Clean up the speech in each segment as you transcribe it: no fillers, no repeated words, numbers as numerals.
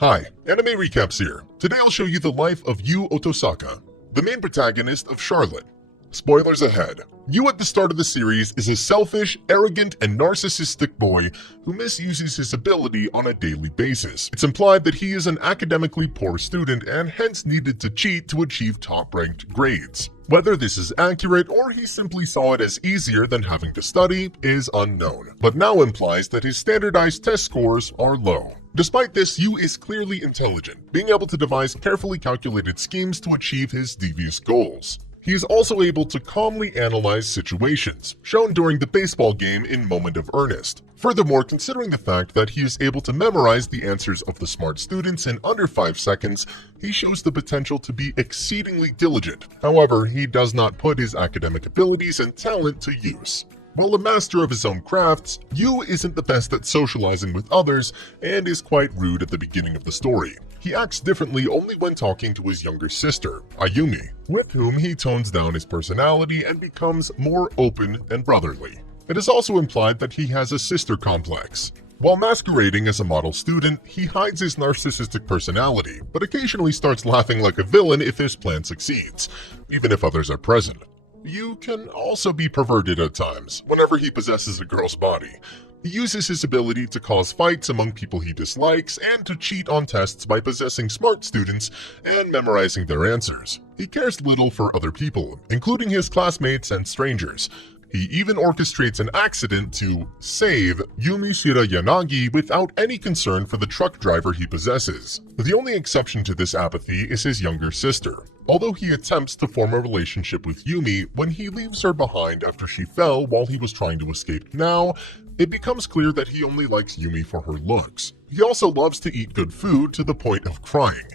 Hi, Anime Recaps here. Today I'll show you the life of Yu Otosaka, the main protagonist of Charlotte. Spoilers ahead. Yu at the start of the series is a selfish, arrogant, and narcissistic boy who misuses his ability on a daily basis. It's implied that he is an academically poor student and hence needed to cheat to achieve top-ranked grades. Whether this is accurate or he simply saw it as easier than having to study is unknown, but now implies that his standardized test scores are low. Despite this, Yu is clearly intelligent, being able to devise carefully calculated schemes to achieve his devious goals. He is also able to calmly analyze situations, shown during the baseball game in Moment of Earnest. Furthermore, considering the fact that he is able to memorize the answers of the smart students in under 5 seconds, he shows the potential to be exceedingly diligent. However, he does not put his academic abilities and talent to use. While a master of his own crafts, Yu isn't the best at socializing with others and is quite rude at the beginning of the story. He acts differently only when talking to his younger sister, Ayumi, with whom he tones down his personality and becomes more open and brotherly. It is also implied that he has a sister complex. While masquerading as a model student, he hides his narcissistic personality, but occasionally starts laughing like a villain if his plan succeeds, even if others are present. Yu can also be perverted at times, whenever he possesses a girl's body. He uses his ability to cause fights among people he dislikes and to cheat on tests by possessing smart students and memorizing their answers. He cares little for other people, including his classmates and strangers. He even orchestrates an accident to save Yumi Shirayanagi without any concern for the truck driver he possesses. The only exception to this apathy is his younger sister. Although he attempts to form a relationship with Yumi when he leaves her behind after she fell while he was trying to escape now, it becomes clear that he only likes Yumi for her looks. He also loves to eat good food to the point of crying.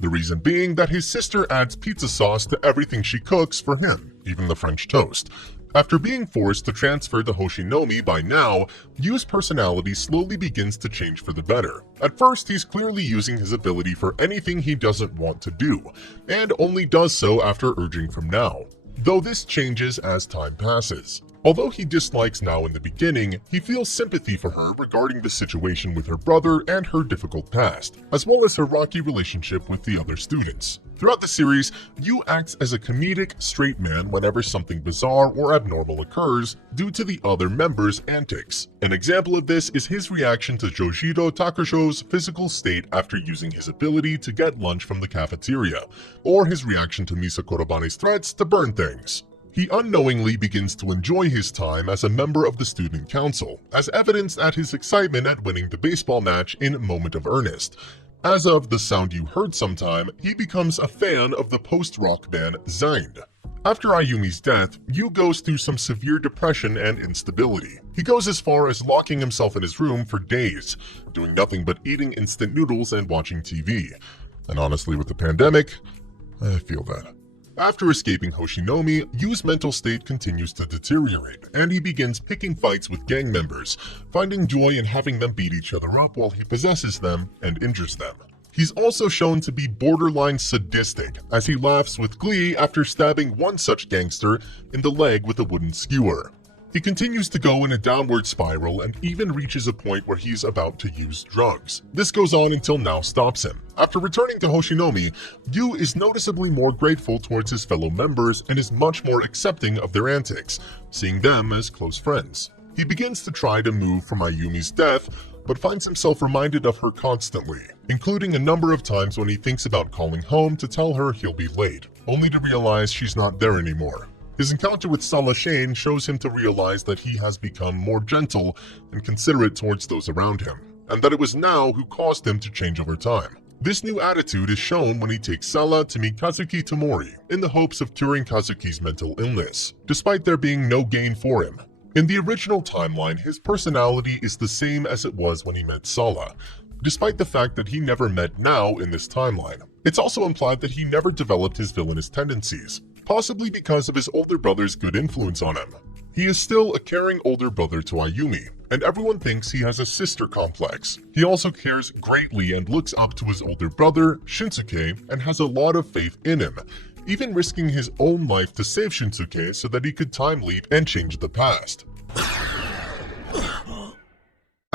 The reason being that his sister adds pizza sauce to everything she cooks for him, even the French toast. After being forced to transfer to Hoshinoumi by now, Yu's personality slowly begins to change for the better. At first, he's clearly using his ability for anything he doesn't want to do, and only does so after urging from Now, though this changes as time passes. Although he dislikes Now in the beginning, he feels sympathy for her regarding the situation with her brother and her difficult past, as well as her rocky relationship with the other students. Throughout the series, Yu acts as a comedic, straight man whenever something bizarre or abnormal occurs due to the other members' antics. An example of this is his reaction to Jojiro Takusho's physical state after using his ability to get lunch from the cafeteria, or his reaction to Misa Korobane's threats to burn things. He unknowingly begins to enjoy his time as a member of the student council, as evidenced at his excitement at winning the baseball match in Moment of Earnest. As of The Sound You Heard Sometime, he becomes a fan of the post-rock band Zind. After Ayumi's death, Yu goes through some severe depression and instability. He goes as far as locking himself in his room for days, doing nothing but eating instant noodles and watching TV. And honestly, with the pandemic, I feel that. After escaping Hoshinoumi, Yu's mental state continues to deteriorate, and he begins picking fights with gang members, finding joy in having them beat each other up while he possesses them and injures them. He's also shown to be borderline sadistic, as he laughs with glee after stabbing one such gangster in the leg with a wooden skewer. He continues to go in a downward spiral and even reaches a point where he's about to use drugs. This goes on until Now stops him. After returning to Hoshinoumi, Yu is noticeably more grateful towards his fellow members and is much more accepting of their antics, seeing them as close friends. He begins to try to move from Ayumi's death, but finds himself reminded of her constantly, including a number of times when he thinks about calling home to tell her he'll be late, only to realize she's not there anymore. His encounter with Sala Shane shows him to realize that he has become more gentle and considerate towards those around him, and that it was Now who caused him to change over time. This new attitude is shown when he takes Sala to meet Kazuki Tomori in the hopes of curing Kazuki's mental illness, despite there being no gain for him. In the original timeline, his personality is the same as it was when he met Sala, despite the fact that he never met Now in this timeline. It's also implied that he never developed his villainous tendencies, possibly because of his older brother's good influence on him. He is still a caring older brother to Ayumi, and everyone thinks he has a sister complex. He also cares greatly and looks up to his older brother, Shinsuke, and has a lot of faith in him, even risking his own life to save Shinsuke so that he could time leap and change the past.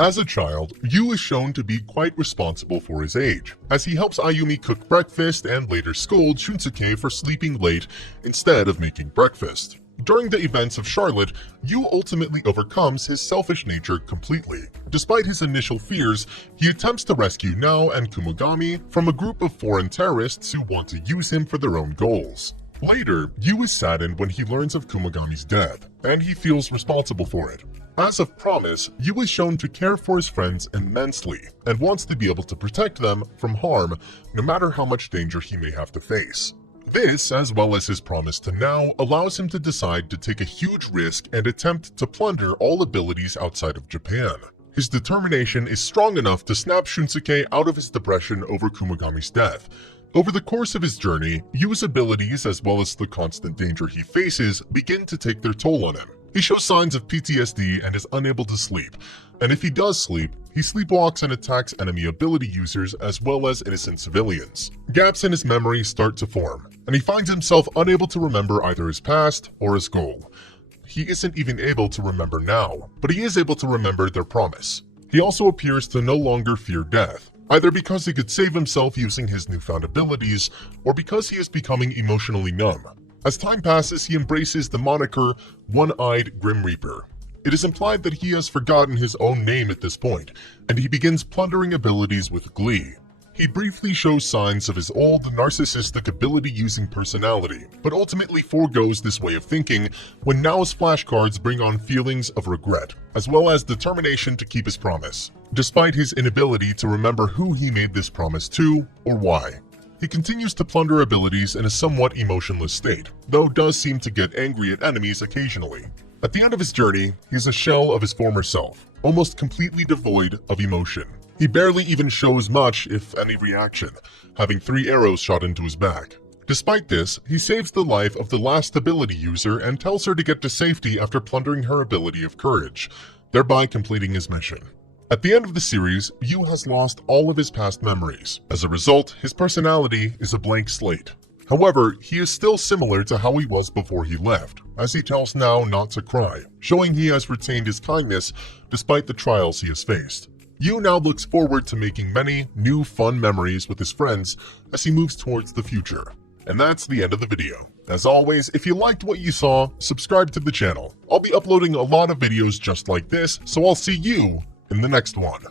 As a child, Yu is shown to be quite responsible for his age, as he helps Ayumi cook breakfast and later scolds Shunsuke for sleeping late instead of making breakfast. During the events of Charlotte, Yu ultimately overcomes his selfish nature completely. Despite his initial fears, he attempts to rescue Nao and Kumogami from a group of foreign terrorists who want to use him for their own goals. Later, Yu is saddened when he learns of Kumogami's death, and he feels responsible for it. As of promise, Yu is shown to care for his friends immensely and wants to be able to protect them from harm no matter how much danger he may have to face. This, as well as his promise to Nao, allows him to decide to take a huge risk and attempt to plunder all abilities outside of Japan. His determination is strong enough to snap Shunsuke out of his depression over Kumogami's death. Over the course of his journey, Yu's abilities as well as the constant danger he faces begin to take their toll on him. He shows signs of PTSD and is unable to sleep, and if he does sleep, he sleepwalks and attacks enemy ability users as well as innocent civilians. Gaps in his memory start to form, and he finds himself unable to remember either his past or his goal. He isn't even able to remember now, but he is able to remember their promise. He also appears to no longer fear death, either because he could save himself using his newfound abilities, or because he is becoming emotionally numb. As time passes, he embraces the moniker One-Eyed Grim Reaper. It is implied that he has forgotten his own name at this point, and he begins plundering abilities with glee. He briefly shows signs of his old narcissistic ability-using personality, but ultimately forgoes this way of thinking when Nao's flashcards bring on feelings of regret, as well as determination to keep his promise, despite his inability to remember who he made this promise to or why. He continues to plunder abilities in a somewhat emotionless state, though does seem to get angry at enemies occasionally. At the end of his journey, he's a shell of his former self, almost completely devoid of emotion. He barely even shows much, if any, reaction, having 3 arrows shot into his back. Despite this, he saves the life of the last ability user and tells her to get to safety after plundering her ability of courage, thereby completing his mission. At the end of the series, Yu has lost all of his past memories. As a result, his personality is a blank slate. However, he is still similar to how he was before he left, as he tells Nao not to cry, showing he has retained his kindness despite the trials he has faced. Yu now looks forward to making many new fun memories with his friends as he moves towards the future. And that's the end of the video. As always, if you liked what you saw, subscribe to the channel. I'll be uploading a lot of videos just like this, so I'll see you in the next one.